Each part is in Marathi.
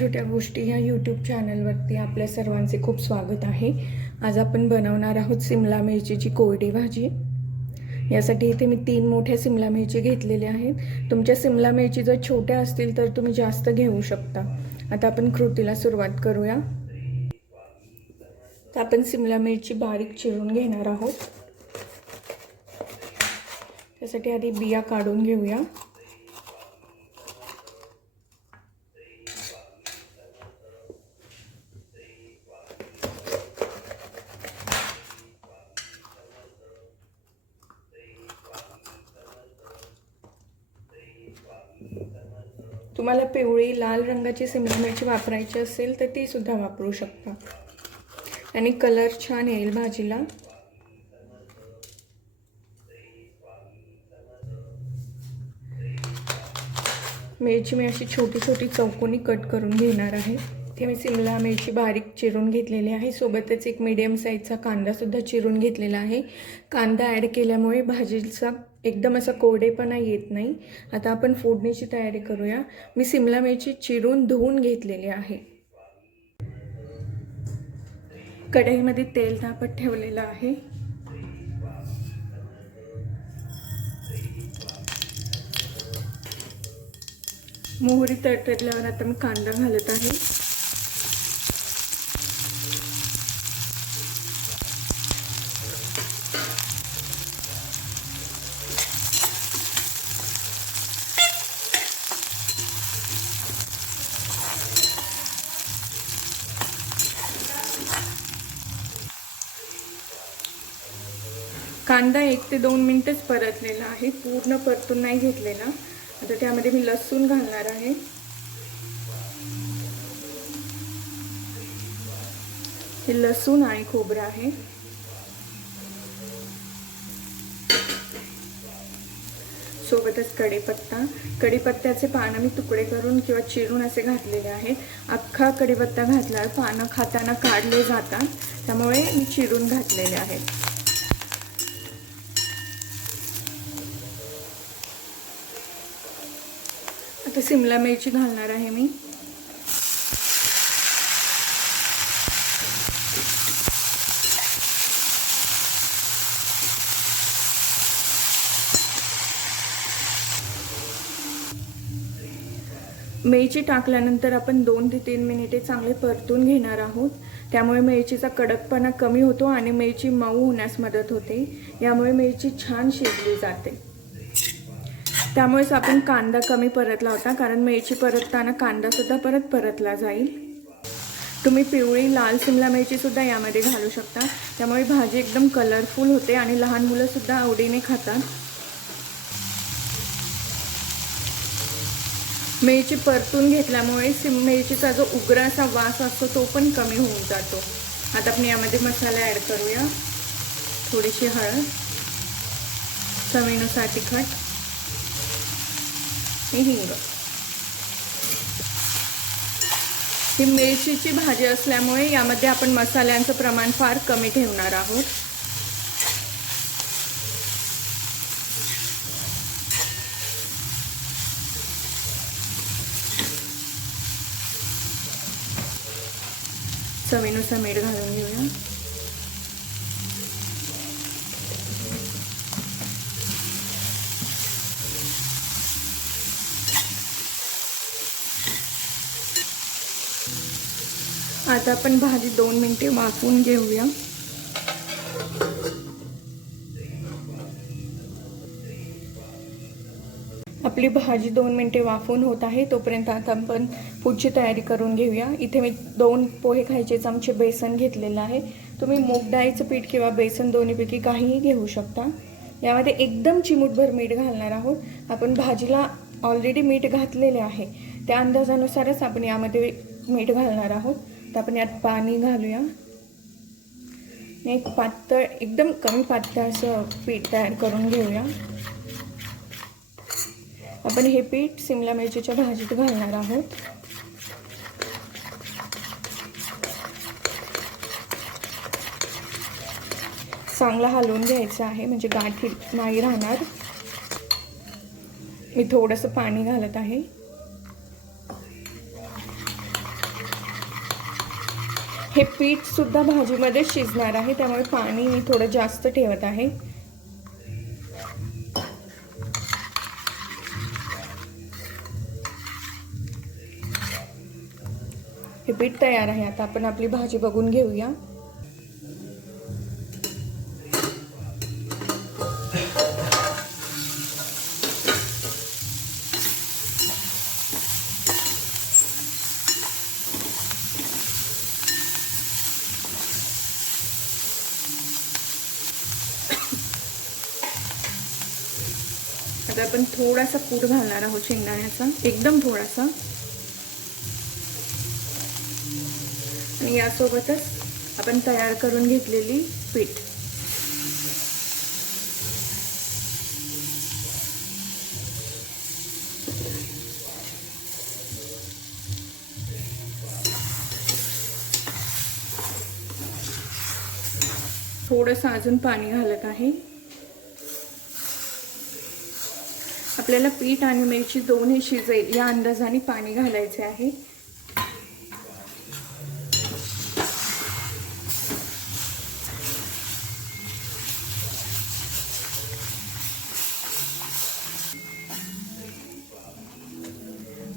छोट्या गोष्टी ह्या यूट्यूब चॅनलवरती आपल्या सर्वांचे खूप स्वागत आहे. आज आपण बनवणार आहोत सिमला मिरचीची कोरडी भाजी. यासाठी इथे मी तीन मोठ्या सिमला मिरची घेतलेल्या आहेत. तुमच्या सिमला मिरची जर छोट्या असतील तर तुम्ही जास्त घेऊ शकता. आता आपण कृतीला सुरुवात करूया. तर आपण सिमला मिरची बारीक चिरून घेणार आहोत. त्यासाठी आधी बिया काढून घेऊया. तुम्हाला पिवळी लाल रंगाची सिमला मिरची वापरायची असेल तर ती सुद्धा वापरू शकता. आणि कलर छान येईल भाजीला. मिरची मी अशी छोटी छोटी चौकोनी कट करून घेणार आहे. इथे मी सिमला मिरची बारीक चिरून घेतलेली आहे. सोबतच एक मीडियम साईजचा कांदासुद्धा चिरून घेतलेला आहे. कांदा ॲड केल्यामुळे भाजीचा एकदम असा कोरडेपणा येत नाही. आता आपण फोडणीची तयारी करूया. मी सिमला मिरची चिरून धुवून घेतलेली आहे. कढईमध्ये तेल तापत ठेवलेलं आहे. मोहरी तडतडल्यावर आता मी कांदा घालत आहे. कांदा एक ते दोन मिनटंच परतलेला आहे. पूर्ण परतून नाही घेतलेला. आता त्यामध्ये मी लसूण घालणार आहे. हे लसूण आणि खोबरं आहे. सोबतच कढीपत्ता. कढीपत्त्याचे पानं मी तुकडे करून किंवा चिरून असे घातलेले आहेत. अख्खा कढीपत्ता घातल्यावर पानं खाताना काढले जातात. त्यामुळे मी चिरून घातलेले आहेत. आता सिमला मिरची घालणार आहे मी. मिरची टाकल्यानंतर आपण दोन ते तीन मिनिटे चांगले परतून घेणार आहोत. त्यामुळे मिरचीचा कडकपणा कमी होतो आणि मिरची मऊ होण्यास मदत होते. यामुळे मिरची छान शिजली जाते. त्यामुळेच आपण कांदा कमी परतला होता कारण मिरची परतताना कांदासुद्धा परत परतला जाईल. तुम्ही पिवळी लाल सिमला मिरचीसुद्धा यामध्ये घालू शकता. त्यामुळे भाजी एकदम कलरफुल होते आणि लहान मुलंसुद्धा आवडीने खातात. मिरची परतून घेतल्यामुळे सिम मिरचीचा जो उग्र असा वास असतो तो पण कमी होऊन जातो. आता आपण यामध्ये मसाला ॲड करूया. थोडीशी हळद. चवीनुसार तिखट. आणि हिंग. ही मिरचीची भाजी असल्यामुळे यामध्ये आपण मसाल्यांचं प्रमाण फार कमी ठेवणार आहोत. चवीनुसार मीठ घालून घेऊया. आता आपण भाजी दोन मिनटे वाफवून घेऊया. आपली भाजी दोन मिनटे वाफवून होत आहे तोपर्यंत आता आपण पुढची तयारी करून घेऊया. इथे मी दोन पोहे खायचे चमचे बेसन घेतलेलं आहे. तुम्ही मूग डाळीचं पीठ किंवा बेसन दोन्हीपैकी काहीही घेऊ शकता. यामध्ये एकदम चिमूटभर मीठ घालणार आहोत. आपण भाजीला ऑलरेडी मीठ घातलेले आहे. त्या अंदाजानुसारच आपण यामध्ये मीठ घालणार आहोत. तर आपण यात पाणी घालूया. एक पातळ एकदम कमी पातळ असं पीठ तयार करून घेऊया. आपण हे पीठ सिमला मिरचीच्या भाजीत घालणार आहोत. चांगला हलवून घ्यायचं आहे म्हणजे गाठी नाही राहणार. मी थोडंसं पाणी घालत आहे. हे पीठसुद्धा भाजीमध्ये शिजणार आहे त्यामुळे पाणी मी थोडं जास्त ठेवत आहे. हे पीठ तयार आहे आता आपण आपली भाजी बघून घेऊया. आता आपण थोडासा पूड घालणार आहोत शेंगदाण्याचा. एकदम थोडासा. आणि यासोबतच आपण तयार करून घेतलेली पीठ. थोडंसं अजून पाणी घालत आहे. आपल्याला पीठ आणि मिरची दोन्ही शिजेल. या अंदाजाने पाणी घालायचे आहे.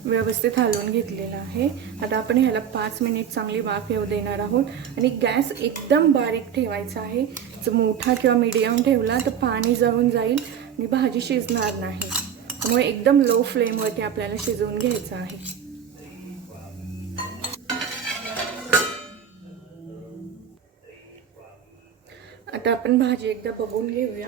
व्यवस्थित हलवून घेतलेलं आहे. आता आपण ह्याला पाच मिनिट चांगली वाफ येऊ देणार आहोत. आणि गॅस एकदम बारीक ठेवायचा आहे. जर मोठा किंवा मीडियम ठेवला तर पाणी जळून जाईल आणि भाजी शिजणार नाही. त्यामुळे एकदम लो फ्लेमवरती आपल्याला शिजवून घ्यायचं आहे. आता आपण भाजी एकदा बघून घेऊया.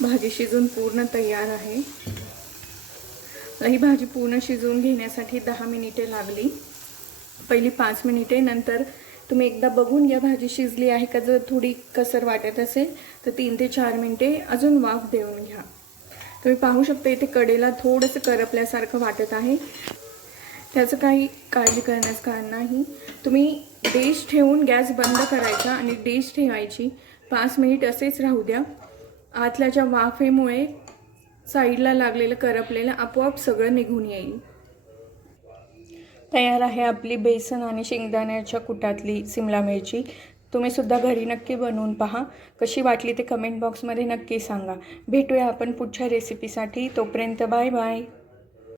भाजी शिजून पूर्ण तयार आहे. आता ही भाजी पूर्ण शिजवून घेण्यासाठी दहा मिनिटे लागली. पहिली पाच मिनिटे नंतर तुम्ही एकदा बघून घ्या भाजी शिजली आहे का जर थोडी कसर वाटत असेल तर तीन ते चार मिनिटे अजून वाफ देऊन घ्या. तुम्ही पाहू शकता इथे कडेला थोडंसं करपल्यासारखं वाटत आहे. त्याचं काही काळजी करण्यास कारण नाही. तुम्ही डिश ठेवून गॅस बंद करायचा आणि डिश ठेवायची. पाच मिनिट असेच राहू द्या. आतल्याच्या वाफेमुळे साईडला लागलेलं करपलेलं आपोआप सगळं निघून येईल. तयार आहे आपली बेसन आणि शेंगदाण्याच्या कुटातली सिमला मिरची. तुम्ही सुद्धा घरी नक्की बनवून पहा. कशी वाटली ते कमेंट बॉक्समध्ये नक्की सांगा. भेटूया आपण पुढच्या रेसिपीसाठी तोपर्यंत बाय बाय